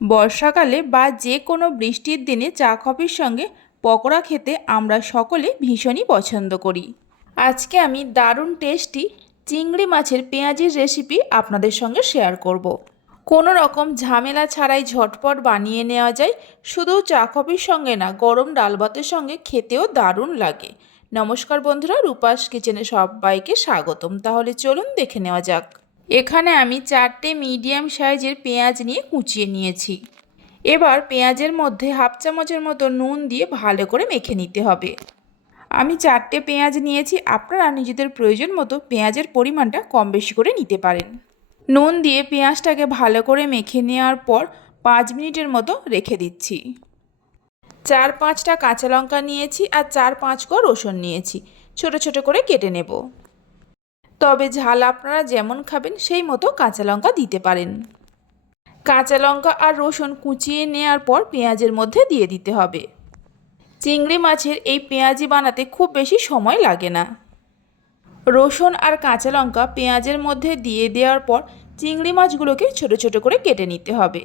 বর্ষাকালে বা যে কোনো বৃষ্টির দিনে চা কফির সঙ্গে পকোড়া খেতে আমরা সকলে ভীষণই পছন্দ করি। আজকে আমি দারুণ টেস্টি চিংড়ি মাছের পেঁয়াজির রেসিপি আপনাদের সঙ্গে শেয়ার করব। কোনো রকম ঝামেলা ছাড়াই ঝটপট বানিয়ে নেওয়া যায়, শুধু চা কফির সঙ্গে না, গরম ডাল ভাতের সঙ্গে খেতেও দারুণ লাগে। নমস্কার বন্ধুরা, রূপাস কিচেনে সবাইকে স্বাগতম। তাহলে চলুন দেখে নেওয়া যাক। এখানে আমি চারটে মিডিয়াম সাইজের পেঁয়াজ নিয়ে কুচিয়ে নিয়েছি। এবার পেঁয়াজের মধ্যে হাফ চামচের মতো নুন দিয়ে ভালো করে মেখে নিতে হবে। আমি চারটে পেঁয়াজ নিয়েছি, আপনারা নিজেদের প্রয়োজন মতো পেঁয়াজের পরিমাণটা কম বেশি করে নিতে পারেন। নুন দিয়ে পেঁয়াজটাকে ভালো করে মেখে নেওয়ার পর পাঁচ মিনিটের মতো রেখে দিচ্ছি। চার পাঁচটা কাঁচা লঙ্কা নিয়েছি আর চার পাঁচ কো রসুন নিয়েছি। ছোট ছোট করে কেটে নেব। তবে ঝাল আপনারা যেমন খাবেন, সেই মতো কাঁচা লঙ্কা দিতে পারেন। কাঁচা লঙ্কা আর রসুন কুচিয়ে নেওয়ার পর পেঁয়াজের মধ্যে দিয়ে দিতে হবে। চিংড়ি মাছের এই পেঁয়াজি বানাতে খুব বেশি সময় লাগে না। রসুন আর কাঁচা লঙ্কা পেঁয়াজের মধ্যে দিয়ে দেওয়ার পর চিংড়ি মাছগুলোকে ছোট ছোট করে কেটে নিতে হবে।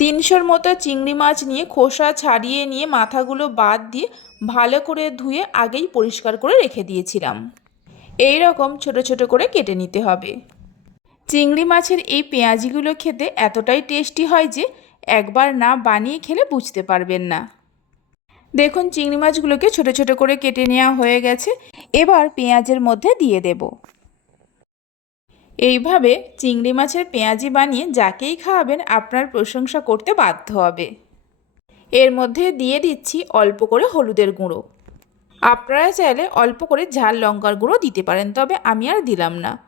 তিনশোর মতো চিংড়ি মাছ নিয়ে খোসা ছাড়িয়ে নিয়ে মাথাগুলো বাদ দিয়ে ভালো করে ধুয়ে আগেই পরিষ্কার করে রেখে দিয়েছিলাম। এই রকম ছোট ছোট করে কেটে নিতে হবে। চিংড়ি মাছের এই পেঁয়াজিগুলো খেতে এতটাই টেস্টি হয় যে একবার না বানিয়ে খেলে বুঝতে পারবেন না। দেখুন চিংড়ি মাছগুলোকে ছোট ছোট করে কেটে নেওয়া হয়ে গেছে। এবার পেঁয়াজের মধ্যে দিয়ে দেব। এইভাবে চিংড়ি মাছের পেঁয়াজি বানিয়ে যাকেই খাওয়াবেন আপনার প্রশংসা করতে বাধ্য হবে। এর মধ্যে দিয়ে দিচ্ছি অল্প করে হলুদের গুঁড়ো। আপনারা চাইলে অল্প করে ঝাল লঙ্কার গুঁড়ো দিতে পারেন, তবে আমি আর দিলাম না।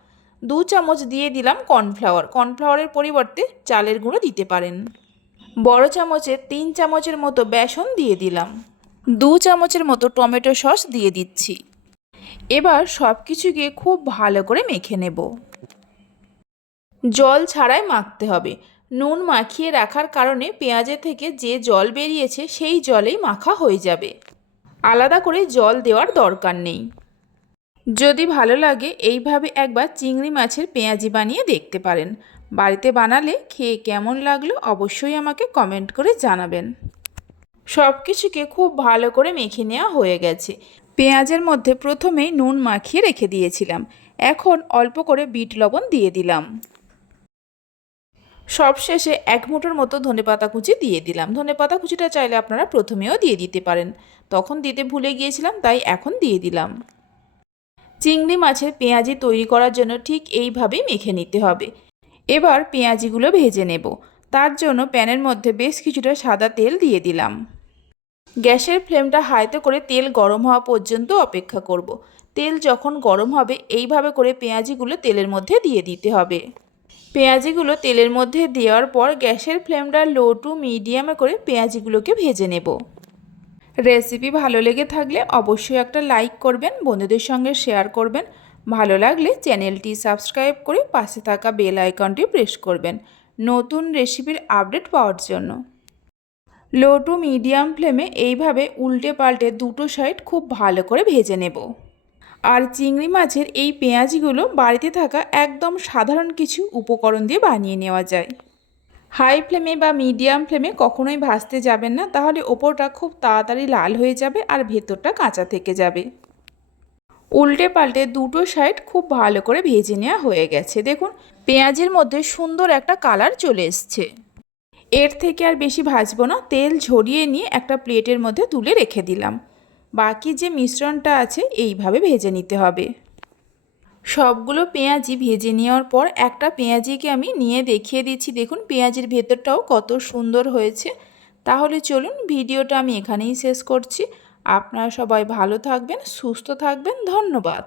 দু চামচ দিয়ে দিলাম কর্নফ্লাওয়ার। কর্নফ্লাওয়ারের পরিবর্তে চালের গুঁড়ো দিতে পারেন। বড় চামচের তিন চামচের মতো বেসন দিয়ে দিলাম। দু চামচের মতো টমেটো সস দিয়ে দিচ্ছি। এবার সব কিছুকে খুব ভালো করে মেখে নেব। জল ছাড়াই মাখতে হবে। নুন মাখিয়ে রাখার কারণে পেঁয়াজের থেকে যে জল বেরিয়েছে, সেই জলেই মাখা হয়ে যাবে। আলাদা করে জল দেওয়ার দরকার নেই। যদি ভালো লাগে, এইভাবে একবার চিংড়ি মাছের পেঁয়াজি বানিয়ে দেখতে পারেন। বাড়িতে বানালে খেয়ে কেমন লাগল অবশ্যই আমাকে কমেন্ট করে জানাবেন। সব কিছুকে খুব ভালো করে মেখে নেওয়া হয়ে গেছে। পেঁয়াজের মধ্যে প্রথমেই নুন মাখিয়ে রেখে দিয়েছিলাম। এখন অল্প করে বিট লবণ দিয়ে দিলাম। সবশেষে এক মুঠোর মতো ধনেপাতা কুচি দিয়ে দিলাম। ধনেপাতা কুচিটা চাইলে আপনারা প্রথমেও দিয়ে দিতে পারেন। তখন দিতে ভুলে গিয়েছিলাম, তাই এখন দিয়ে দিলাম। চিংড়ি মাছের পেঁয়াজি তৈরি করার জন্য ঠিক এইভাবেই মেখে নিতে হবে। এবার পেঁয়াজিগুলো ভেজে নেব। তার জন্য প্যানের মধ্যে বেশ কিছুটা সাদা তেল দিয়ে দিলাম। গ্যাসের ফ্লেমটা হাইতে করে তেল গরম হওয়া পর্যন্ত অপেক্ষা করব। তেল যখন গরম হবে, এইভাবে করে পেঁয়াজিগুলো তেলের মধ্যে দিয়ে দিতে হবে। পেঁয়াজিগুলো তেলের মধ্যে দেওয়ার পর গ্যাসের ফ্লেমটা লো টু মিডিয়ামে করে পেঁয়াজিগুলোকে ভেজে নেব। রেসিপি ভালো লেগে থাকলে অবশ্যই একটা লাইক করবেন, বন্ধুদের সঙ্গে শেয়ার করবেন। ভালো লাগলে চ্যানেলটি সাবস্ক্রাইব করে পাশে থাকা বেল আইকনটি প্রেস করবেন নতুন রেসিপির আপডেট পাওয়ার জন্য। লো টু মিডিয়াম ফ্লেমে এইভাবে উল্টে পাল্টে দুটো সাইড খুব ভালো করে ভেজে নেব। আর চিংড়ি মাছের এই পেঁয়াজিগুলো বাড়িতে থাকা একদম সাধারণ কিছু উপকরণ দিয়ে বানিয়ে নেওয়া যায়। হাই ফ্লেমে বা মিডিয়াম ফ্লেমে কখনোই ভাজতে যাবেন না, তাহলে ওপরটা খুব তাড়াতাড়ি লাল হয়ে যাবে আর ভেতরটা কাঁচা থেকে যাবে। উল্টে পাল্টে দুটো সাইড খুব ভালো করে ভেজে নেওয়া হয়ে গেছে। দেখুন, পেঁয়াজের মধ্যে সুন্দর একটা কালার চলে এসছে। এর থেকে আর বেশি ভাজবো না, তেল ঝরিয়ে নিয়ে একটা প্লেটের মধ্যে তুলে রেখে দিলাম। বাকি যে মিশ্রণটা আছে, এইভাবে ভেজে নিতে হবে। সবগুলো পেঁয়াজি ভেজে নেওয়ার পর একটা পেঁয়াজিকে আমি নিয়ে দেখিয়ে দিচ্ছি। দেখুন, পেঁয়াজির ভেতরটাও কত সুন্দর হয়েছে। তাহলে চলুন, ভিডিওটা আমি এখানেই শেষ করছি। আপনারা সবাই ভালো থাকবেন, সুস্থ থাকবেন। ধন্যবাদ।